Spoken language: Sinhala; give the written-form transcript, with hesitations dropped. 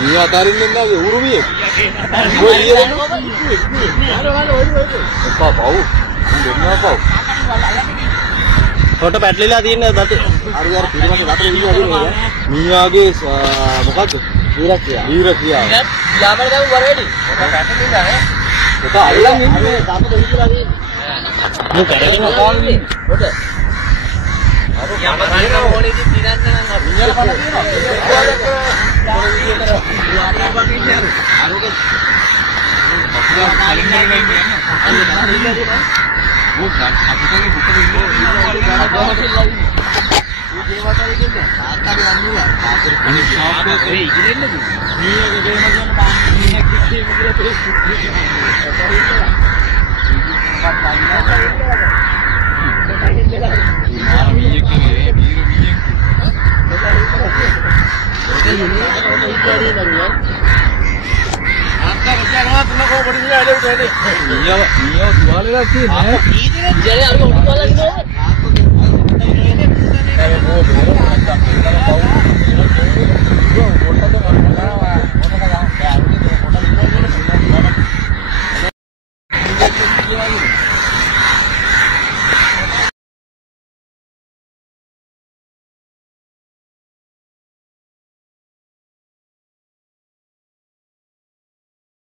Ini atarin lagi urumiye. Apa bau? Apa? Foto පැටලිලා තියෙන දත. හරි හරි පිළිවෙල නතර වෙන්නේ නේද? මීයාගේ මොකද්ද? වීරක්‍රියාව. යාමර දැන් වර වැඩි. ඔක පැටලිලා නේ. ඔක අල්ලන් ඉන්නේ තාපද විතරලා නේ. මේ කරගෙන කොහොමද? පොඩ. අර යාමර ඕලේදී දිනන්න නම් අපි මීයා පණ තියෙනවා. Iya, jualnya lagi nih. Iya, aku mau jual lagi.